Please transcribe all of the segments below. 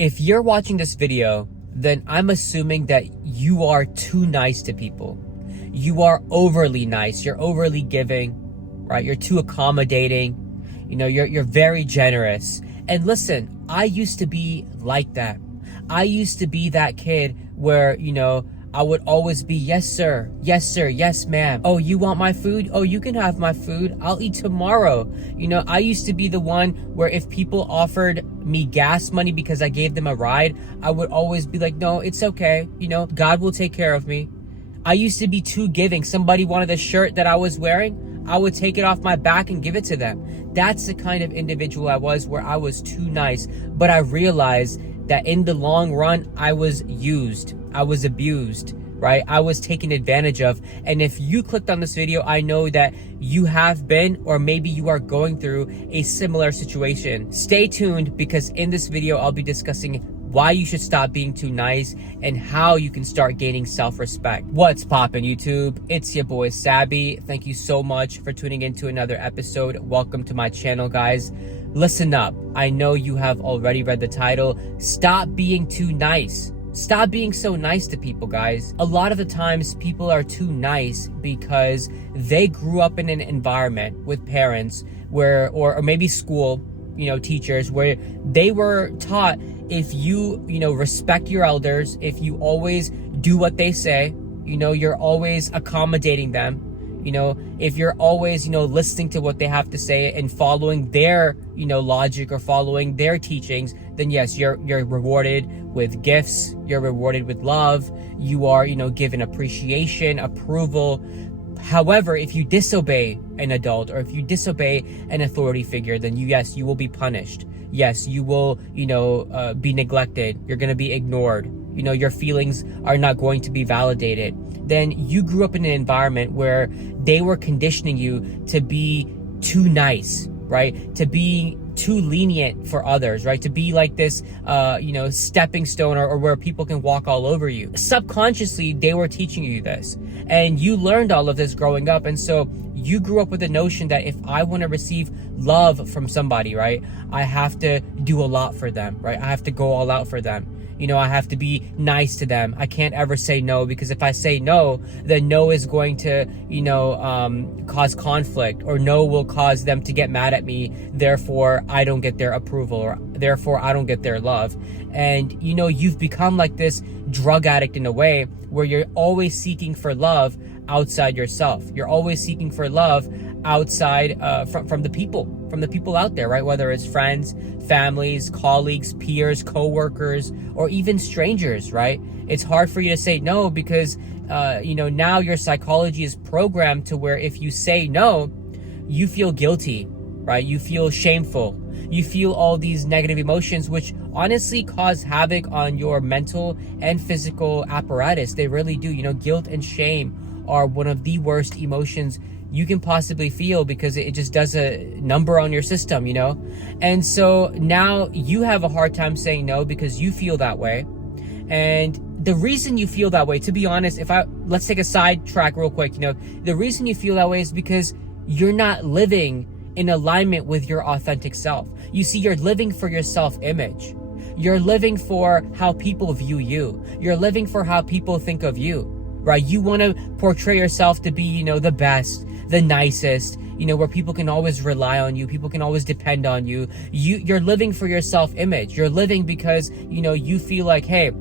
If you're watching this video, then I'm assuming that you are too nice to people. You are overly nice. You're overly giving, right? You're too accommodating. You're very generous. And listen, I used to be like that. I used to be that kid where, I would always be, yes, sir. Yes, sir. Yes, ma'am. Oh, you want my food? Oh, you can have my food. I'll eat tomorrow. I used to be the one where if people offered me gas money because I gave them a ride, I would always be like, no, it's okay. God will take care of me. I used to be too giving. Somebody wanted a shirt that I was wearing, I would take it off my back and give it to them. That's the kind of individual I was, where I was too nice. But I realized that in the long run, I was used. I was abused, right? I was taken advantage of. And if you clicked on this video, I know that you have been, or maybe you are going through a similar situation. Stay tuned, because in this video, I'll be discussing why you should stop being too nice and how you can start gaining self-respect. What's poppin', YouTube? It's your boy Sabby. Thank you so much for tuning into another episode. Welcome to my channel, guys. Listen up. I know you have already read the title. Stop being too nice. Stop being so nice to people, guys. A lot of the times people are too nice because they grew up in an environment with parents where, or maybe school, teachers, where they were taught, if you, respect your elders, if you always do what they say, you're always accommodating them, if you're always, listening to what they have to say and following their, logic or following their teachings, then yes, you're rewarded with gifts, you're rewarded with love, you are, given appreciation, approval. However, if you disobey an adult, or if you disobey an authority figure, then yes, you will be punished. Yes, you will, be neglected. You're going to be ignored. Your feelings are not going to be validated. Then you grew up in an environment where they were conditioning you to be too nice, right? To be too lenient for others, right? To be like this, stepping stone, or where people can walk all over you. Subconsciously, they were teaching you this, and you learned all of this growing up. And so you grew up with the notion that if I want to receive love from somebody, right, I have to do a lot for them, right? I have to go all out for them. I have to be nice to them. I can't ever say no, because if I say no, then no is going to, cause conflict, or no will cause them to get mad at me. Therefore, I don't get their approval, or therefore I don't get their love. And, you've become like this drug addict in a way, where you're always seeking for love outside yourself. You're always seeking for love outside from the people out there, right? Whether it's friends, families, colleagues, peers, co-workers, or even strangers, right? It's hard for you to say no, because now your psychology is programmed to where if you say no, you feel guilty, right? You feel shameful. You feel all these negative emotions, which honestly cause havoc on your mental and physical apparatus. They really do. Guilt and shame are one of the worst emotions you can possibly feel, because it just does a number on your system, And so now you have a hard time saying no because you feel that way. And the reason you feel that way, to be honest, let's take a side track real quick, the reason you feel that way is because you're not living in alignment with your authentic self. You see, you're living for your self-image. You're living for how people view you. You're living for how people think of you, right? You want to portray yourself to be, the best, the nicest, where people can always rely on you, people can always depend on you. You're living for your self-image. You're living because, you feel like, hey,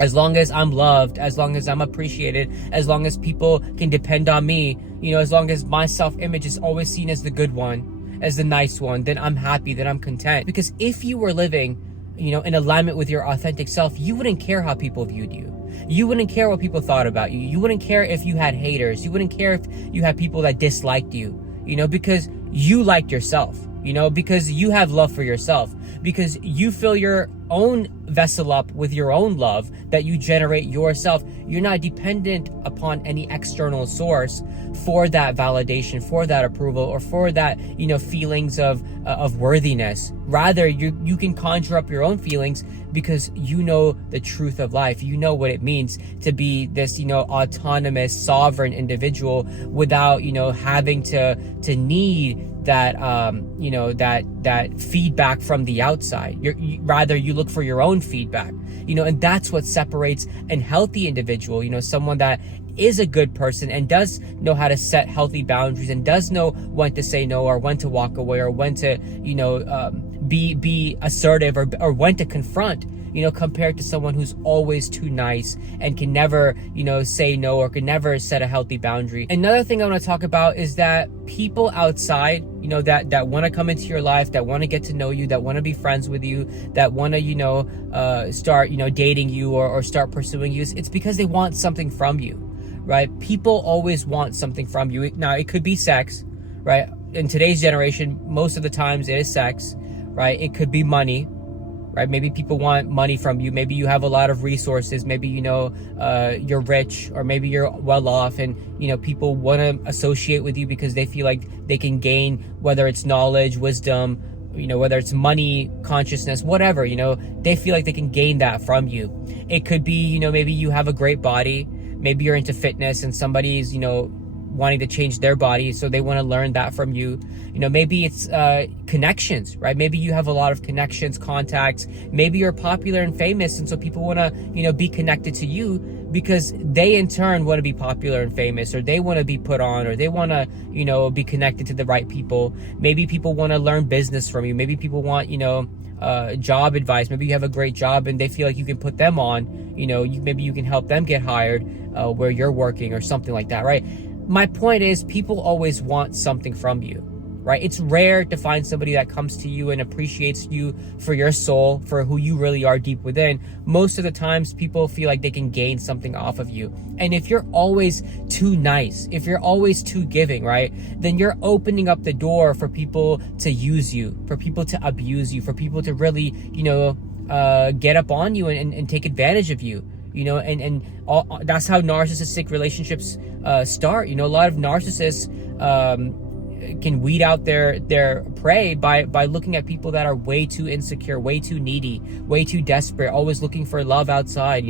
as long as I'm loved, as long as I'm appreciated, as long as people can depend on me, as long as my self-image is always seen as the good one, as the nice one, then I'm happy, then I'm content. Because if you were living, in alignment with your authentic self, you wouldn't care how people viewed you. You wouldn't care what people thought about you. You wouldn't care if you had haters. You wouldn't care if you had people that disliked you, because you liked yourself, because you have love for yourself, because you fill your own vessel up with your own love that you generate yourself. You're not dependent upon any external source for that validation, for that approval, or for that, feelings of worthiness. Rather, you can conjure up your own feelings because you know the truth of life. You know what it means to be this, autonomous, sovereign individual without, having to need that feedback from the outside. Rather, you look for your own feedback, and that's what separates an healthy individual, someone that is a good person and does know how to set healthy boundaries and does know when to say no, or when to walk away, or when to, be assertive, or when to confront, compared to someone who's always too nice and can never, say no, or can never set a healthy boundary. Another thing I want to talk about is that people outside, that want to come into your life, that want to get to know you, that want to be friends with you, that want to, start, dating you, or start pursuing you, it's because they want something from you, right? People always want something from you. Now, it could be sex, right? In today's generation, most of the times it is sex, right? It could be money, right? Maybe people want money from you. Maybe you have a lot of resources. Maybe, you're rich, or maybe you're well off, and, people want to associate with you because they feel like they can gain, whether it's knowledge, wisdom, whether it's money, consciousness, whatever, they feel like they can gain that from you. It could be, maybe you have a great body. Maybe you're into fitness and somebody's, wanting to change their body, so they want to learn that from you. Maybe it's connections, right? Maybe you have a lot of connections, contacts. Maybe you're popular and famous, and so people want to, be connected to you because they in turn want to be popular and famous, or they want to be put on, or they want to, be connected to the right people. Maybe people want to learn business from you. Maybe people want, job advice. Maybe you have a great job and they feel like you can put them on, maybe you can help them get hired where you're working, or something like that, right? My point is, people always want something from you, right? It's rare to find somebody that comes to you and appreciates you for your soul, for who you really are deep within. Most of the times, people feel like they can gain something off of you. And if you're always too nice, if you're always too giving, right, then you're opening up the door for people to use you, for people to abuse you, for people to really, get up on you and take advantage of you. That's how narcissistic relationships start. A lot of narcissists can weed out their prey by looking at people that are way too insecure, way too needy, way too desperate, always looking for love outside,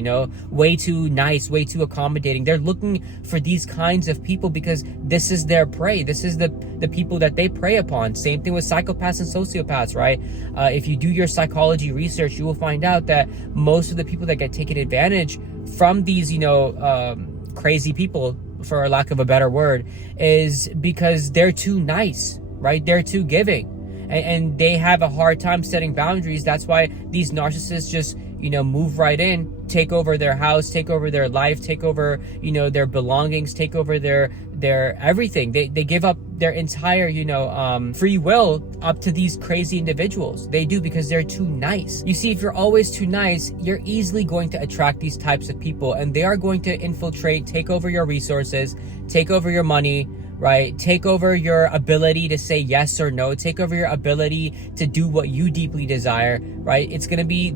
way too nice, way too accommodating. They're looking for these kinds of people because this is their prey. This is the people that they prey upon. Same thing with psychopaths and sociopaths, right? If you do your psychology research, you will find out that most of the people that get taken advantage from these, crazy people, for lack of a better word, is because they're too nice, right? They're too giving, and they have a hard time setting boundaries. That's why these narcissists just, move right in, take over their house, take over their life, take over, their belongings, take over their everything. They give up their entire, free will up to these crazy individuals. They do, because they're too nice. You see, if you're always too nice, you're easily going to attract these types of people, and they are going to infiltrate, take over your resources, take over your money, right? Take over your ability to say yes or no, take over your ability to do what you deeply desire, right? It's going to be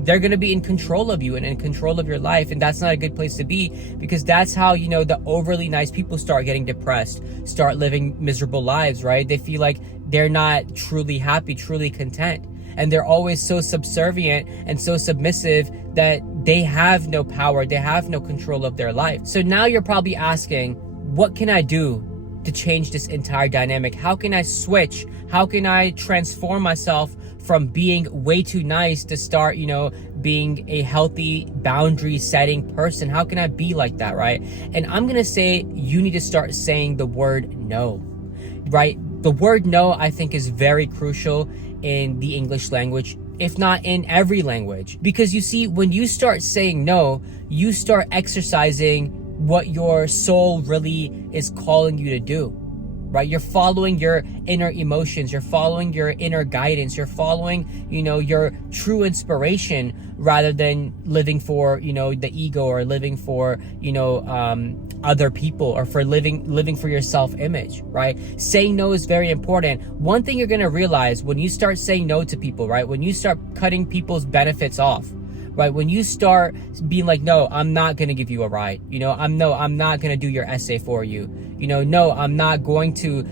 they're going to be in control of you and in control of your life. And that's not a good place to be, because that's how, the overly nice people start getting depressed, start living miserable lives, right? They feel like they're not truly happy, truly content. And they're always so subservient and so submissive that they have no power, they have no control of their life. So now you're probably asking, what can I do to change this entire dynamic? How can I switch? How can I transform myself from being way too nice to start, being a healthy boundary setting person? How can I be like that, right? And I'm going to say you need to start saying the word no, right? The word no, I think, is very crucial in the English language, if not in every language. Because you see, when you start saying no, you start exercising what your soul really is calling you to do, right? You're following your inner emotions, you're following your inner guidance, you're following, your true inspiration, rather than living for, the ego, or living for, other people, or for living for your self-image, right? Saying no is very important. One thing you're going to realize when you start saying no to people, right? When you start cutting people's benefits off, right? When you start being like, no, I'm not going to give you a ride. I'm not going to do your essay for you. no, I'm not going to,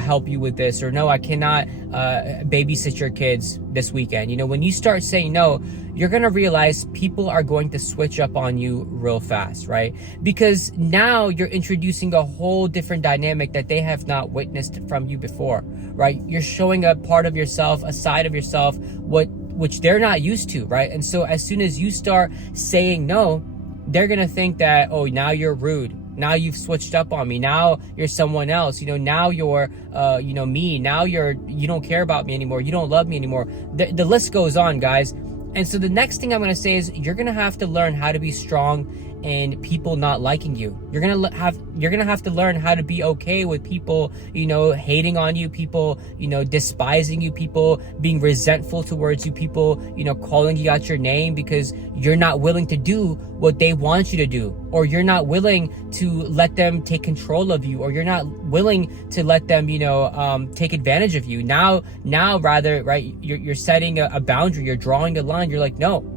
help you with this, or no, I cannot babysit your kids this weekend. When you start saying no, you're going to realize people are going to switch up on you real fast, right? Because now you're introducing a whole different dynamic that they have not witnessed from you before, right? You're showing a part of yourself, a side of yourself, which they're not used to, right? And so as soon as you start saying no, they're going to think that, oh, now you're rude. Now you've switched up on me. Now you're someone else. Now you're, me. Now you don't care about me anymore. You don't love me anymore. The list goes on, guys. And so the next thing I'm going to say is you're going to have to learn how to be strong in people not liking you. You're going to have to learn how to be okay with people, hating on you, people, despising you, people being resentful towards you, people, calling you out your name because you're not willing to do what they want you to do, or you're not willing to let them take control of you, or you're not willing to let them, take advantage of you. Now rather, right, you're setting a boundary, you're drawing a line. You're like, no,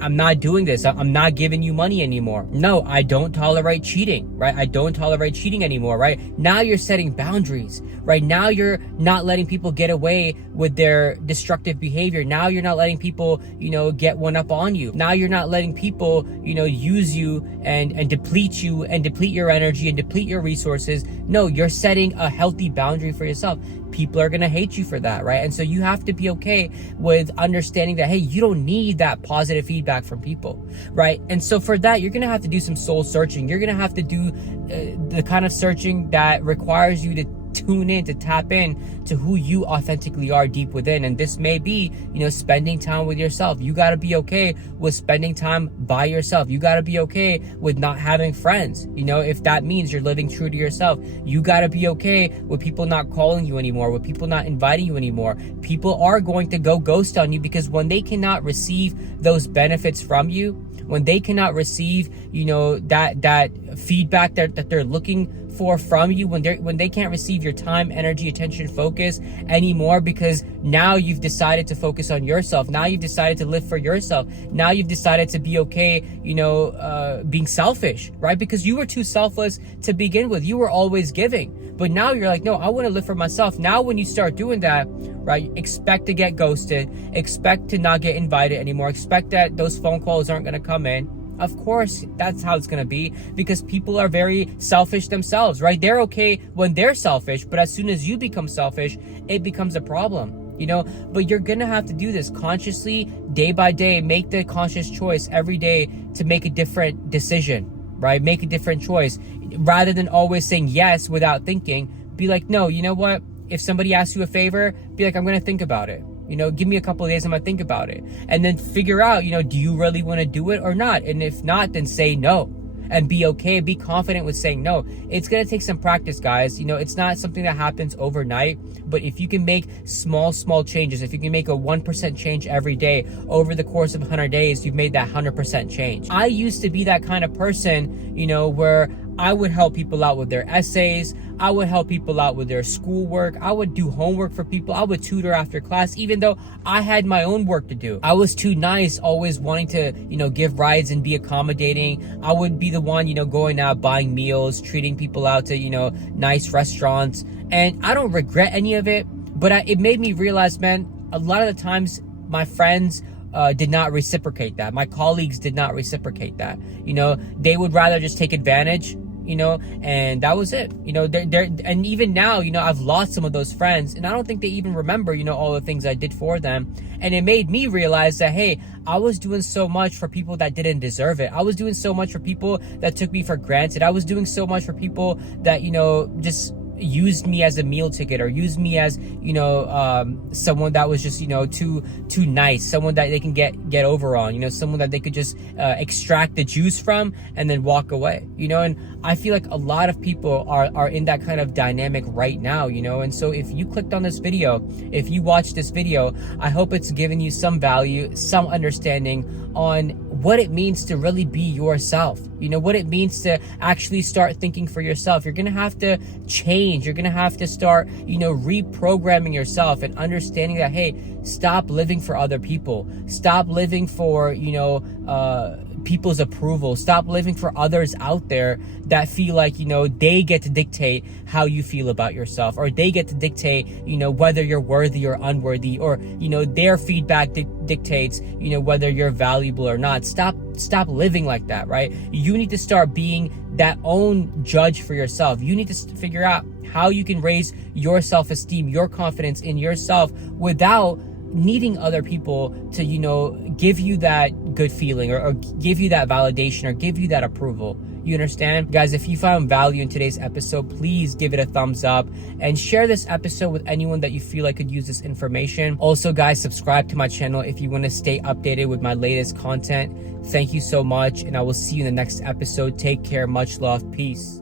I'm not doing this. I'm not giving you money anymore. No, I don't tolerate cheating, right? I don't tolerate cheating anymore, right? Now you're setting boundaries, right? Now you're not letting people get away with their destructive behavior. Now you're not letting people, get one up on you. Now you're not letting people, use you and deplete you and deplete your energy and deplete your resources. No, you're setting a healthy boundary for yourself. People are going to hate you for that, right? And so you have to be okay with understanding that, hey, you don't need that positive feedback from people, right? And so for that, you're going to have to do some soul searching. You're going to have to do the kind of searching that requires you to tune in, to tap in to who you authentically are deep within. And this may be, spending time with yourself. You got to be okay with spending time by yourself. You got to be okay with not having friends. If that means you're living true to yourself, you got to be okay with people not calling you anymore, with people not inviting you anymore. People are going to go ghost on you because when they cannot receive those benefits from you, when they cannot receive, that feedback that they're looking for from you, when they can't receive your time, energy, attention, focus anymore, because now you've decided to focus on yourself. Now you've decided to live for yourself. Now you've decided to be okay, being selfish, right? Because you were too selfless to begin with. You were always giving, but now you're like, no, I want to live for myself. Now when you start doing that, right, expect to get ghosted, expect to not get invited anymore, expect that those phone calls aren't going to come in. Of course, that's how it's going to be, because people are very selfish themselves, right? They're okay when they're selfish, but as soon as you become selfish, it becomes a problem, But you're going to have to do this consciously, day by day. Make the conscious choice every day to make a different decision, right? Make a different choice. Rather than always saying yes without thinking, be like, no, you know what? If somebody asks you a favor, be like, I'm going to think about it. Give me a couple of days, I'm going to think about it. And then figure out, do you really want to do it or not? And if not, then say no. And be okay, be confident with saying no. It's going to take some practice, guys. It's not something that happens overnight. But if you can make small changes, if you can make a 1% change every day over the course of 100 days, you've made that 100% change. I used to be that kind of person, where I would help people out with their essays. I would help people out with their schoolwork. I would do homework for people. I would tutor after class, even though I had my own work to do. I was too nice, always wanting to, give rides and be accommodating. I would be the one, going out, buying meals, treating people out to, nice restaurants. And I don't regret any of it, but it made me realize, man, a lot of the times my friends did not reciprocate that. My colleagues did not reciprocate that. They would rather just take advantage, and that was it. And even now, I've lost some of those friends, and I don't think they even remember, all the things I did for them. And it made me realize that, hey, I was doing so much for people that didn't deserve it. I was doing so much for people that took me for granted. I was doing so much for people that, just used me as a meal ticket, or used me as someone that was just too nice, someone that they can get over on, someone that they could just extract the juice from and then walk away, and I feel like a lot of people are in that kind of dynamic right now, and so if you clicked on this video, if you watched this video, I hope it's given you some value, some understanding on what it means to really be yourself, what it means to actually start thinking for yourself. You're gonna have to change. You're gonna have to start, reprogramming yourself and understanding that, hey, stop living for other people. Stop living for, people's approval. Stop living for others out there that feel like, they get to dictate how you feel about yourself, or they get to dictate, whether you're worthy or unworthy, or, their feedback dictates, whether you're valuable or not. Stop living like that, right? You need to start being that own judge for yourself. You need to figure out how you can raise your self-esteem, your confidence in yourself without needing other people to, give you that good feeling, or give you that validation, or give you that approval. You understand? Guys, if you found value in today's episode, please give it a thumbs up and share this episode with anyone that you feel like could use this information. Also, guys, subscribe to my channel if you want to stay updated with my latest content. Thank you so much, and I will see you in the next episode. Take care. Much love. Peace.